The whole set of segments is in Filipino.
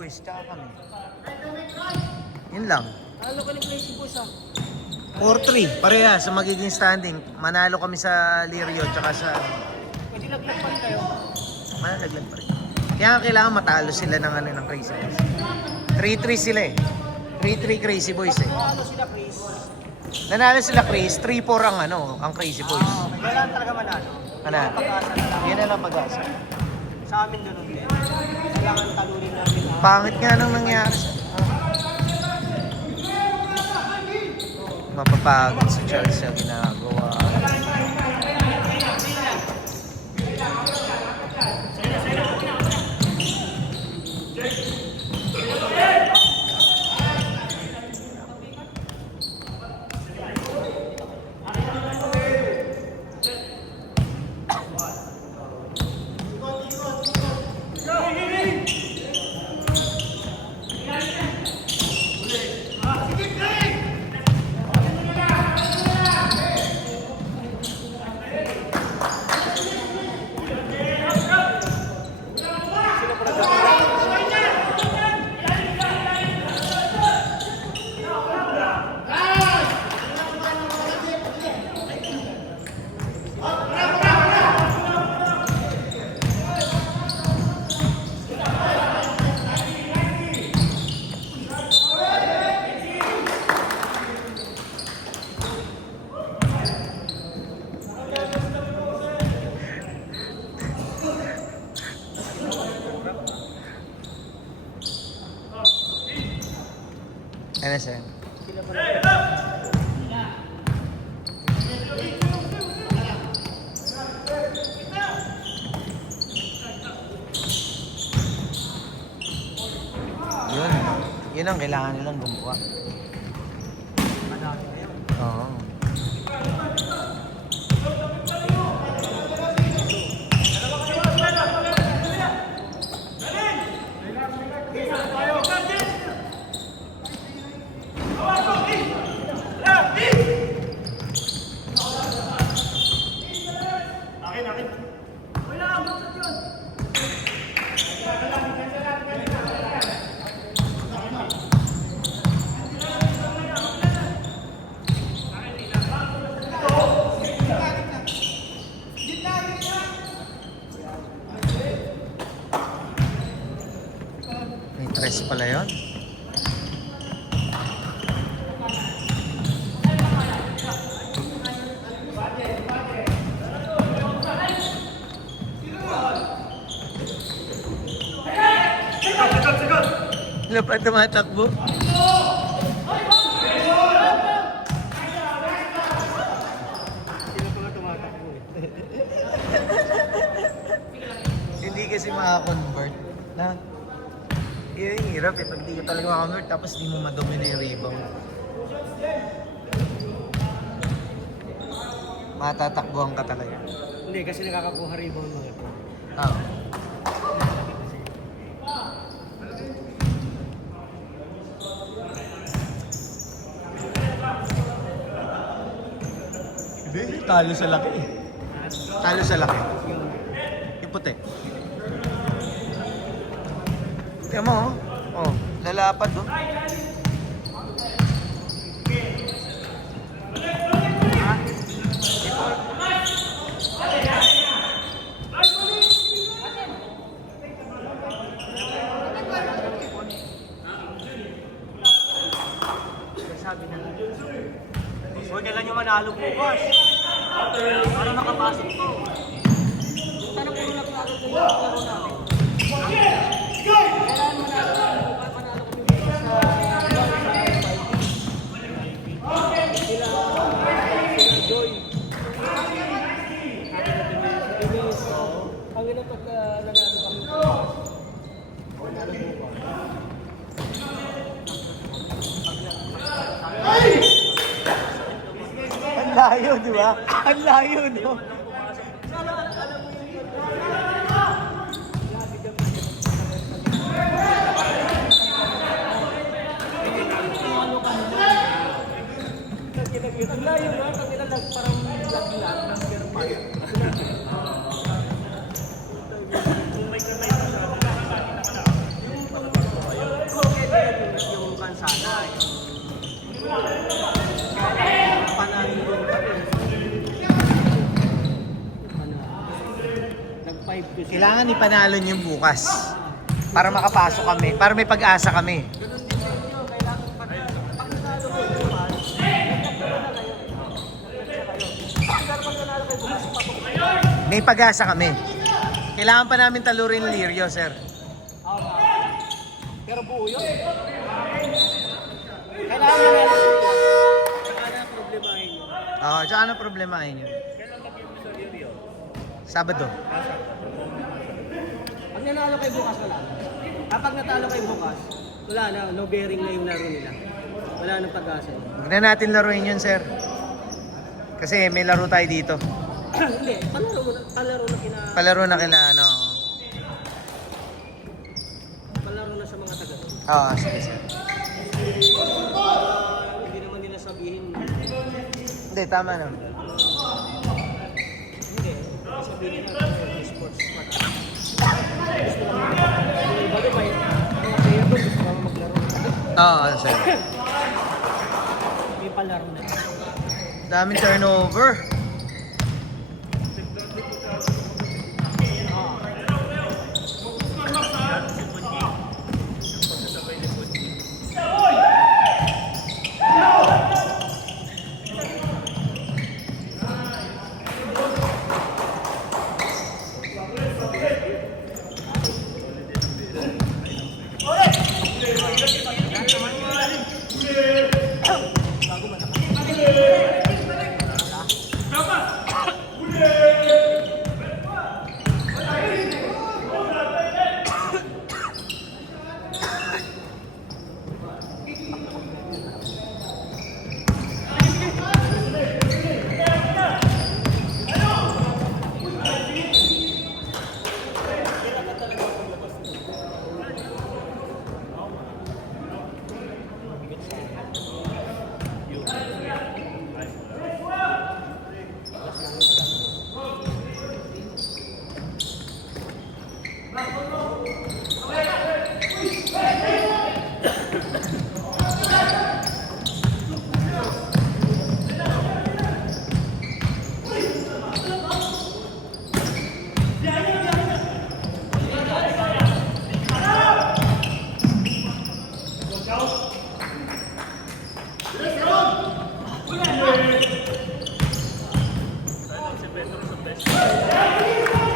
Boys, tsaka kami. Yun lang. Ano ka ng Crazy Boys ah? 4-3, pareha sa magiging standing. Manalo kami sa Lirio, tsaka sa... Pwede laglag kayo. Manalaglag pa rin. Kaya nga kailangan matalo sila ng ano ng Crazy Boys. 3-3 sila eh. 3-3 Crazy Boys eh. Ano sila, Chris? Nanalo sila Chris, 3-4 ang ano, ang Crazy Boys. Kailangan talaga manalo. Ano? Pag-asa na lang. Yan na lang pag-asa. Sa amin ganun din. Kailangan talunin namin. Pangit nga nang nangyari sa... Mapapagod si Charles sa ginagawa. Ano sir? Yun ang kailangan nilang gumawa. Oo. May tres pala yun. Wala pa tumatakbo. Hindi kasi makakonvert na. Yun yung hirap eh, pag di ka talaga makakonvert tapos di mo madomina yung rebound. Matatakbuhan ka talaga. Hindi, kasi nakakakuha rebound mo. Oo. Hindi, talo sa laki eh. Talo sa laki. Yung puti. Tingnan mo oh. Oh, lalapad oh. Sabi na lang. Huwag kailan nyo manalo bukas. Para makapasok to. Sana po na pinagod yung laro namin. Kailan manalo kami bukas sa sila Joy. Ang ina pag nanalo kami bukas. Manalo bukas. Ang layo, di ba? Ang layo, no? Ang layo na, pag nilalag parang lag-lag ng ganun. Kailangan ipanalo niyo bukas. Para makapasok kami. Para may pag-asa kami. Ganun din sa inyo, kailangan pag nanalo kayo bukas, pag nanalo kayo bukas, pasok kayo. May pag-asa kami. Kailangan pa namin talurin Lirio, sir. Pero buo yun. Kailangan nanalo kayo. Saka na problemahin nyo. Oo, tsaka ano problemahin niyo? Sabado. Pag nanalo kayo bukas, wala na. Kapag natalo kayo bukas, wala na. No bearing na yung laro nila. Wala nang pag-asa. Huwag na natin laruin yun, sir. Kasi may laro tayo dito. Hindi, palaro na kina... Palaro na kila, ano. Palaro na sa mga taga doon. Oo, sige, sir. Hindi naman nila sabihin. Hindi, tama naman. Hindi. Sabihin nila sports mata. Gusto lang mga iba pa yun. Mga player doon gusto lang maglaro. Oo, sir. May palaro na. Daming turnover.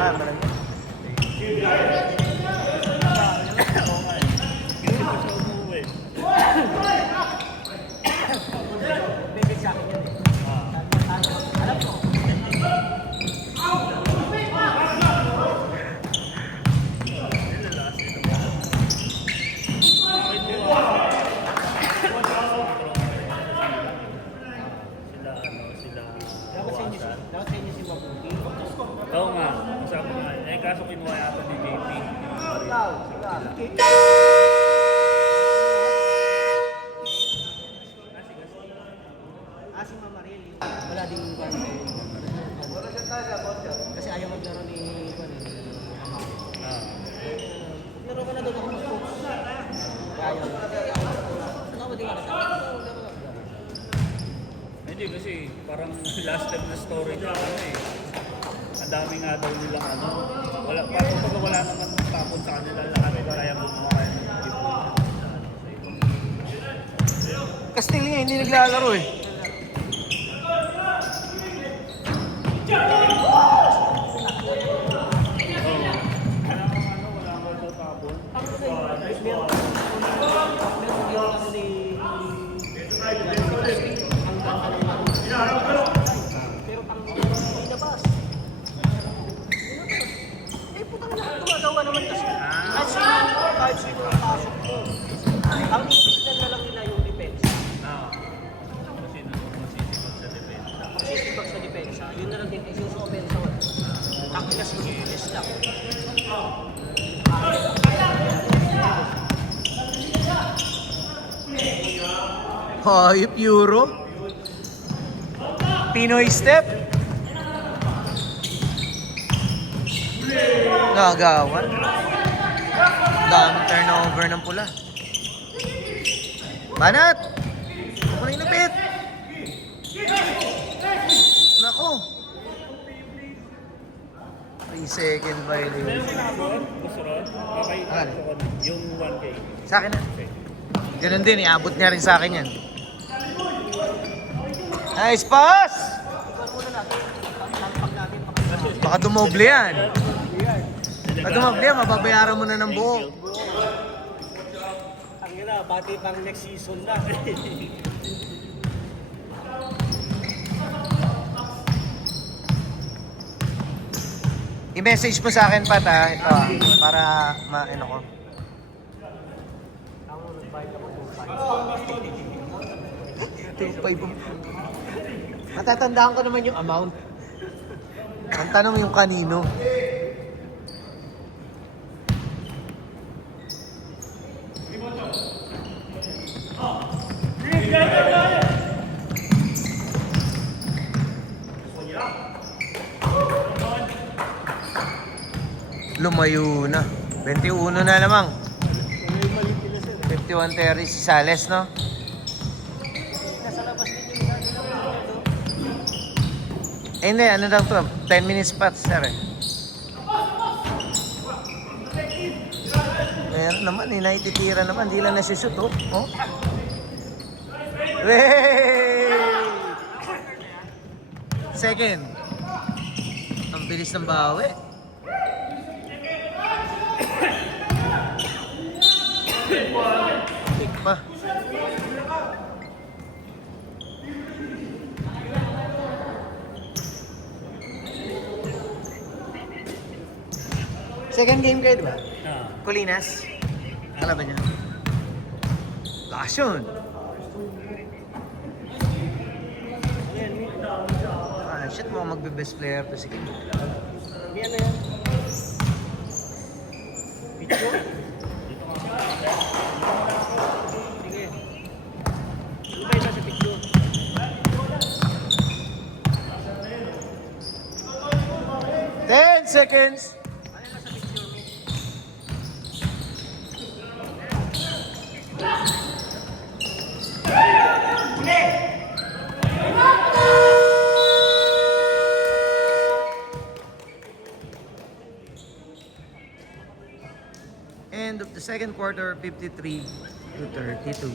Ah, malaki. Bibig sa akin yun eh. Alam ko. Dapat sa inyo si Mabuti. Oo nga, sabi ko nga. Eh, kaso kinuha yata ni JP. Ikaw. Si Mama Riel, wala din yung kwan. Kasi ayaw maglaro ni kwan eh. Ah. Laro ka na doon ako mag-coach. Ayaw. Ano ba di ka nasa? Hindi kasi parang last time na story na ano eh. Ang dami nga daw nilang ano. Wala, parang pag wala naman tapon sa kanila lahat kaya gumawa kayo ng tipo. Castillo nga, hindi naglalaro eh. Wala nga daw tapon. Pero pang labas. Eh, putang lahat gumagawa naman kasi. Kahit sino ang pasok mo. Ang itignan na lang nila yung depensa. Masisipag sa depensa. Masisipag sa depensa. Yun na lang din. Yung sa opensa wala. Takilas mo yung lang. Hayop Euro. Pinoy step. Gagawan. Daming turnover ng pula. Banat! Ako na inapit. Nako. 3-second violation. Sinabot, gusto ron? Okay, Ah. gusto ko na. Yung 1K. Sa akin na. Ganun din, iabot niya rin sa akin yan. Nice pass! Baka dumoble yan. Baka dumoble yan, mababayaran mo na ng buo. Ang ina, pati pang next season na. I-message mo sa akin, Pat, ha? Ito, ha? Para ma-ano ko. Ako, nag-bite ako 2.5. Matatandaan ko naman yung amount. Ang tanong yung kanino. Lumayo na. 21 na lamang. 51 Terry si Sales, no? Nasa labas din yung isa nila. Eh, hindi, ano daw to? 10 minutes pa, sir, eh. Meron naman, eh, naititira naman. Di lang nasushoot, oh. Oh. Hey! Second. Ang bilis ng bawi. Tik pa. Second game kayo, di ba? Ah. Colinas. Kalaban niya. Lakas yun. Ah, shit, mo magbe-best player to si Kim. Hindi ano yan. Picture? Sige. Ano ba yung sa picture? Ten seconds. Ano yung nasa picture mo? End of the second quarter, 53 to 32.